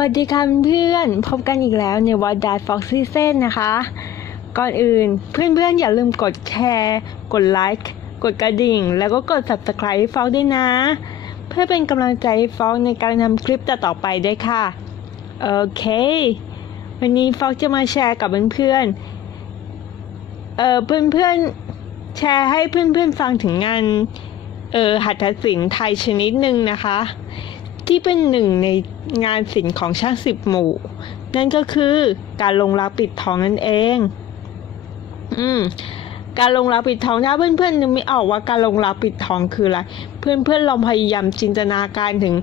วัสดีค่ะเพื่อนพบกันอีกแล้วในวอ d ด f ฟ็อกซี่เซนนะคะ ก่อนอื่นเพื่อนๆ อย่าลืมกดแชร์ กดไลค์กดกระดิ่ง แล้วก็กด subscribe ให้ฟอกด้วยนะ เพื่อเป็นกำลังใจให้ฟอกในการทำคลิปต่อๆไปด้วยค่ะ โอเค วันนี้ฟ็อกจะมาแชร์กับเพื่อนๆเออเพื่อนๆ แชร์ให้เพื่อนๆ ฟังถึงงานเออหัตถศิลป์ไทยชนิดหนึ่งนะคะ ที่เป็นหนึ่งในงานศิลป์ของช่างสิบหมู่ นั่นก็คือการลงรักปิดทองนั่นเอง อืมการลงรักปิดทองถ้าเพื่อนๆนึกไม่ออกว่าการลงรักปิดทองคืออะไร เพื่อนๆลองพยายามจินตนาการถึง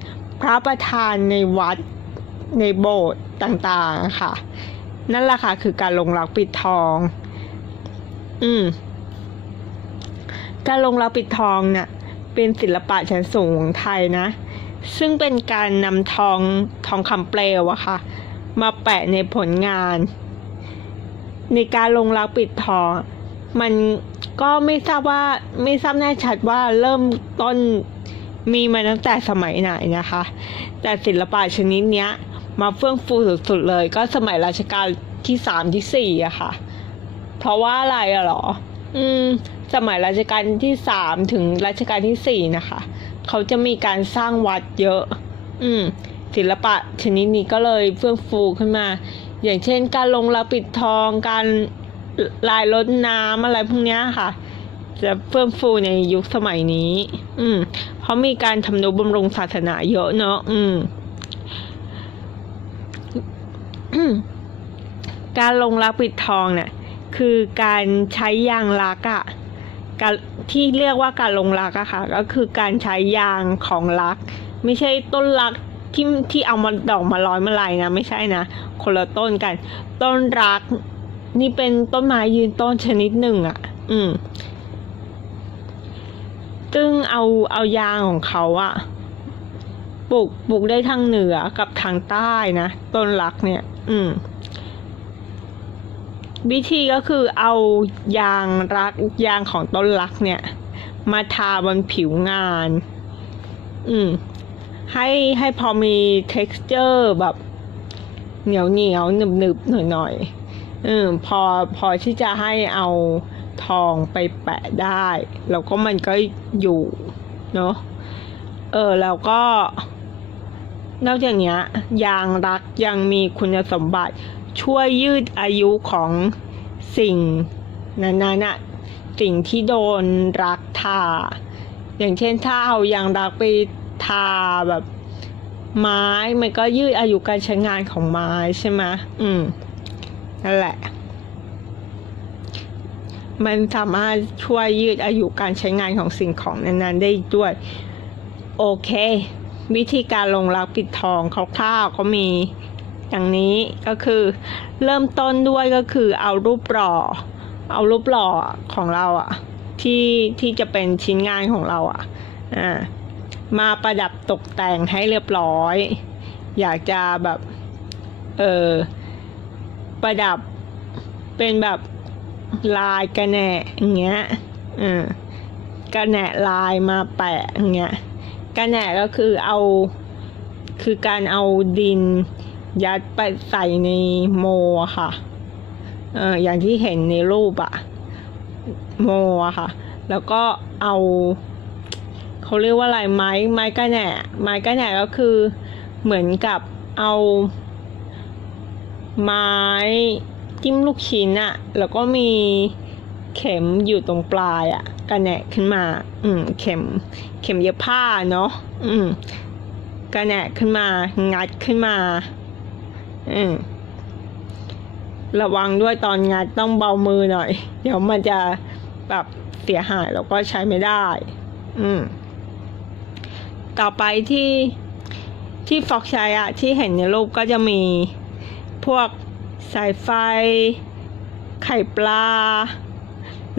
พระประธานในวัดในโบสถ์ต่างๆค่ะ นั่นแหละค่ะคือการลงรักปิดทอง อืม การลงรักปิดทองเนี่ยเป็นศิลปะชั้นสูงของไทยนะ ซึ่งเป็นการนำทองทองคำเปลวอะค่ะ มาแปะในผลงาน ในการลงรักปิดทอง มันก็ไม่ทราบว่าไม่ทราบแน่ชัดว่าเริ่มต้นมีมาตั้งแต่สมัยไหนนะคะ แต่ศิลปะชนิดเนี้ย มาเฟื่องฟูสุดๆเลย ก็สมัยรัชกาลที่สามที่สี่อะค่ะ เพราะว่าอะไรอะหรอ อืม สมัยรัชกาลที่สามถึงรัชกาลที่สี่นะคะ เขาจะมีการสร้างวัดเยอะ อืม ศิลปะชนิดนี้ก็เลยเฟื่องฟูขึ้นมา อย่างเช่น การลงรักปิดทอง การลายรดน้ำอะไรพวกนี้ค่ะ จะเฟื่องฟูในยุคสมัยนี้ อืม เพราะมีการทำนุบำรุงศาสนาเยอะเนาะ อืมการลงรักปิดทองเนี่ยคือการใช้ยางรักอะ การที่เรียกว่าการลงรักอะค่ะ ก็คือการใช้ยางของรัก ไม่ใช่ต้นรักที่ที่เอามาดอกมาร้อยมาลายนะไม่ใช่นะคนละต้นกัน ต้นรัก นี่เป็นต้นไม้ยืนต้นชนิดหนึ่งอะอืม ซึ่งเอาเอายางของเขาอะปลูกปลูกได้ทางเหนือกับทางใต้นะต้นรักเนี่ย อืม วิธีก็คือเอายางรักยางของต้นรักเนี่ย มาทาบนผิวงาน อืม ให้ให้พอมี texture แบบเหนียวเหนียวหนึบหนึบหน่อยหน่อยอืมพอพอที่จะให้เอาทองไปแปะได้ แล้วก็มันก็อยู่เนาะเออ แล้วก็ นอกจากเนี้ยยางรักยังมีคุณสมบัติ ช่วยยืดอายุของสิ่งนั้นๆน่ะสิ่งที่โดนรักทา อย่างเช่นถ้าเอายางรักไปทาแบบ ไม้มันก็ยืดอายุการใช้งานของไม้ใช่ไหมอืมนั่นแหละ มันสามารถช่วยยืดอายุการใช้งานของสิ่งของนั้นๆ ได้ด้วย โอเค วิธีการลงรักปิดทองคร่าวๆก็มี อย่างนี้ก็คือเริ่มต้นด้วยก็คือเอารูปหล่อ เอารูปหล่อของเราอะที่ที่จะเป็นชิ้นงานของเราอะอ่ามาประดับตกแต่งให้เรียบร้อย อยากจะแบบเออประดับเป็นแบบลายกระแหน่อย่างเงี้ยอืมกระแหน่ลายมาแปะอย่างเงี้ยกระแหน่ก็คือเอาคือการเอาดิน ยัดไปใส่ในโมค่ะ เอออย่างที่เห็นในรูปอะโมอะค่ะ แล้วก็เอาเขาเรียกว่าอะไรไม้ไม้กระแหน่ไม้กระแหน่ก็คือเหมือนกับเอาไม้จิ้มลูกชิ้นอะแล้วก็มีเข็มอยู่ตรงปลายอะกระแหน่ขึ้นมา อืม เข็ม เข็มเย็บผ้าเนาะ อืมกระแหน่ขึ้นมา งัดขึ้นมา ระวังด้วยตอนงัดต้องเบามือหน่อย เดี๋ยวมันจะแบบเสียหายแล้วก็ใช้ไม่ได้ อืม ต่อไปที่ที่ฟอกใช้อะที่เห็นในรูปก็จะมีพวกสายไฟ ไข่ปลา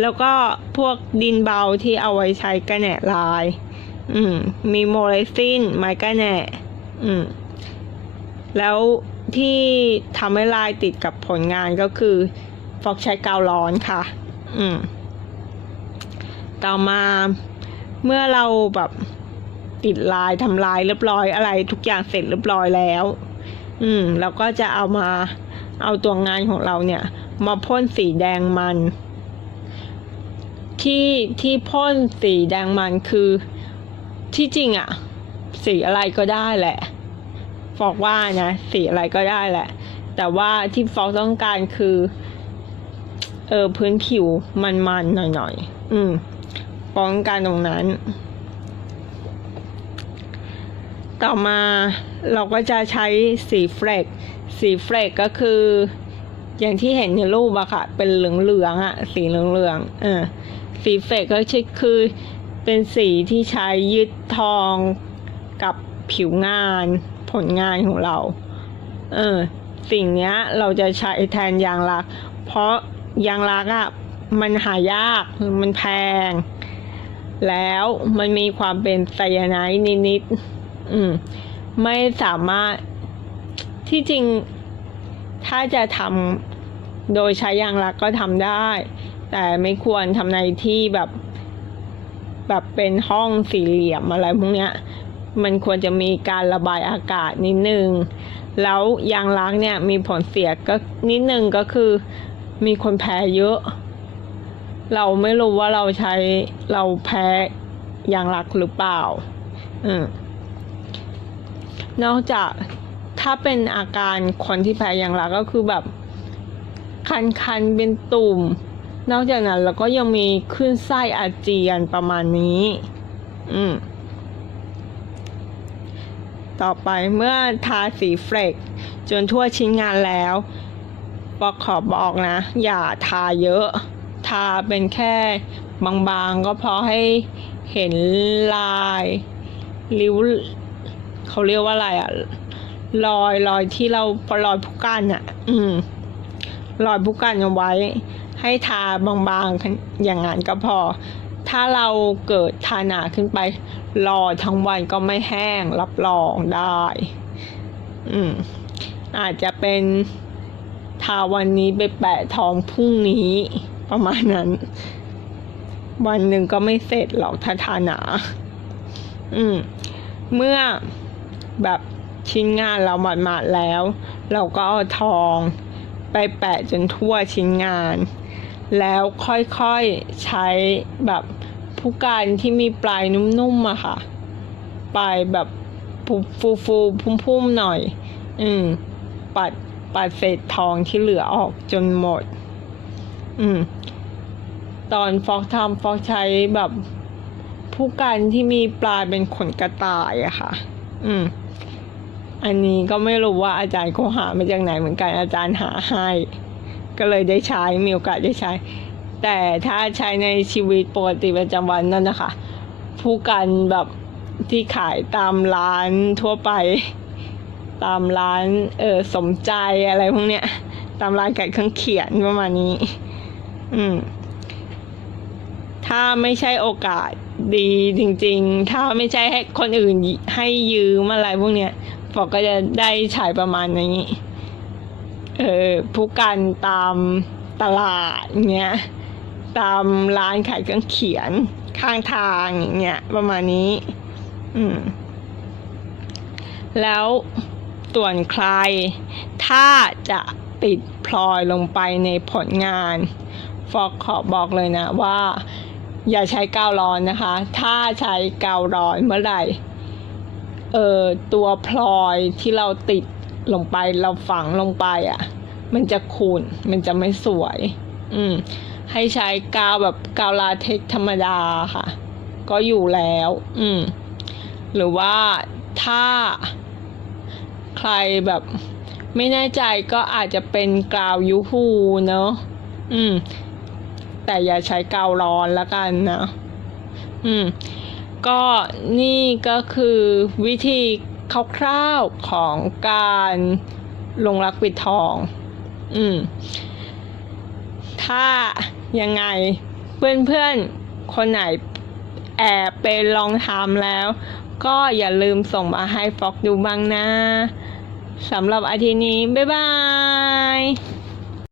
แล้วก็พวกดินเบาที่เอาไว้ใช้กระแหน่ลาย อืม มีโมเลซินไม้กระแหน่ อืม แล้ว ที่ทำให้ลายติดกับผลงานก็คือฟอกใช้กาวร้อนค่ะ อืม ต่อมาเมื่อเราแบบติดลายทำลายเรียบร้อยอะไรทุกอย่างเสร็จเรียบร้อยแล้ว อืมแล้วก็จะเอามาเอาตัวงานของเราเนี่ย มาพ่นสีแดงมัน ที่ที่พ่นสีแดงมันคือที่จริงอะสีอะไรก็ได้แหละ ฟอกว่านะสีอะไรก็ได้แหละ แต่ว่าที่ฟอกต้องการคือ เออพื้นผิวมันๆหน่อยๆอืมฟอกต้องการตรงนั้น ต่อมาเราก็จะใช้สีเฟลกสีเฟลกก็คือ อย่างที่เห็นในรูปอะค่ะ เป็นเหลืองๆอะสีเหลืองๆเออสีเฟลกก็คือเป็นสีที่ใช้ยึดทองกับผิวงาน ผลงานของเรา เออ สิ่งเนี้ยเราจะใช้แทนยางรัก เพราะยางรักอะมันหายาก มันแพง แล้วมันมีความเป็นไซยาไนด์นิดๆอืม ไม่สามารถที่จริง ถ้าจะทำโดยใช้ยางรักก็ทำได้ แต่ไม่ควรทำในที่แบบ แบบเป็นห้องสี่เหลี่ยมอะไรพวกเนี้ย มันควรจะมีการระบายอากาศนิดนึง แล้วยางรักเนี่ยมีผลเสียก็นิดนึงก็คือมีคนแพ้เยอะ เราไม่รู้ว่าเราใช้เราแพ้ยางรักหรือเปล่าอืมนอกจากถ้าเป็นอาการคนที่แพ้ยางรักก็คือแบบคันๆเป็นตุ่ม นอกจากนั้นเราก็ยังมีขึ้นไส้อาเจียนประมาณนี้ อืม ต่อไปเมื่อทาสีเฟลกจนทั่วชิ้นงานแล้วบอกขอบอกนะ อย่าทาเยอะ ทาเป็นแค่บางๆ ก็พอให้เห็นลายริ้วเขาเรียกว่าอะไรอะรอยรอยที่เรารอยผู้กันอะอืมรอยผู้กันเอาไว้ ให้ทาบางๆอย่างนั้นก็พอ ถ้าเราเกิดทาหนาขึ้นไป รอทั้งวันก็ไม่แห้งรับรองได้ อืม อาจจะเป็นทาวันนี้ไปแปะทองพรุ่งนี้ประมาณนั้น วันหนึ่งก็ไม่เสร็จหรอกถ้าทาหนา อืม เมื่อแบบชิ้นงานเราหมาดๆแล้ว เราก็เอาทองไปแปะจนทั่วชิ้นงาน แล้วค่อยๆใช้แบบ ผู้การที่มีปลายนุ่มๆอะค่ะ ปลายแบบฟูฟูๆพุ่มๆหน่อย อืม ปัดปัดเศษทองที่เหลือออกจนหมด อืม ตอนฟอกทำฟอกใช้แบบผู้กันที่มีปลายเป็นขนกระต่ายอะค่ะ อืม อันนี้ก็ไม่รู้ว่าอาจารย์เขาหามาจากไหนเหมือนกันอาจารย์หาให้ ก็เลยได้ใช้มีโอกาสได้ใช้ แต่ถ้าใช้ในชีวิตปกติประจำวันนั่นนะคะ ผู้กันแบบที่ขายตามร้านทั่วไป ตามร้านเออสมใจอะไรพวกเนี้ย ตามร้านขายเครื่องเขียนประมาณนี้ อืม ถ้าไม่ใช่โอกาสดีจริง ๆ ถ้าไม่ใช่ให้คนอื่นให้ยืมอะไรพวกเนี้ยฟอกก็จะได้ใช้ประมาณนี้ เออผู้กันตามตลาดเงี้ย ตามร้านขายเครื่องเขียนข้างทางอย่างเงี้ยประมาณนี้ อืม แล้วส่วนใคร ถ้าจะติดพลอยลงไปในผลงาน ฟอกขอบอกเลยนะว่า อย่าใช้กาวร้อนนะคะ ถ้าใช้กาวร้อนเมื่อไหร่ เออตัวพลอยที่เราติดลงไปเราฝังลงไปอะ่ะ มันจะขุ่นมันจะไม่สวย อืม ให้ใช้กาวแบบกาวลาเท็กธรรมดาค่ะ ก็อยู่แล้ว อืม หรือว่าถ้าใครแบบไม่แน่ใจก็อาจจะเป็นกาวยูฮูเนอะอืม แต่อย่าใช้กาวร้อนละกันนะอืม ก็นี่ก็คือวิธีคร่าวๆของการลงรักปิดทอง อืม ถ้า ยังไง เพื่อนๆ คนไหนแอบไปลองทำแล้ว ก็อย่าลืมส่งมาให้ฟอกดูบ้างนะสำหรับอาทิตย์นี้ บ๊ายบาย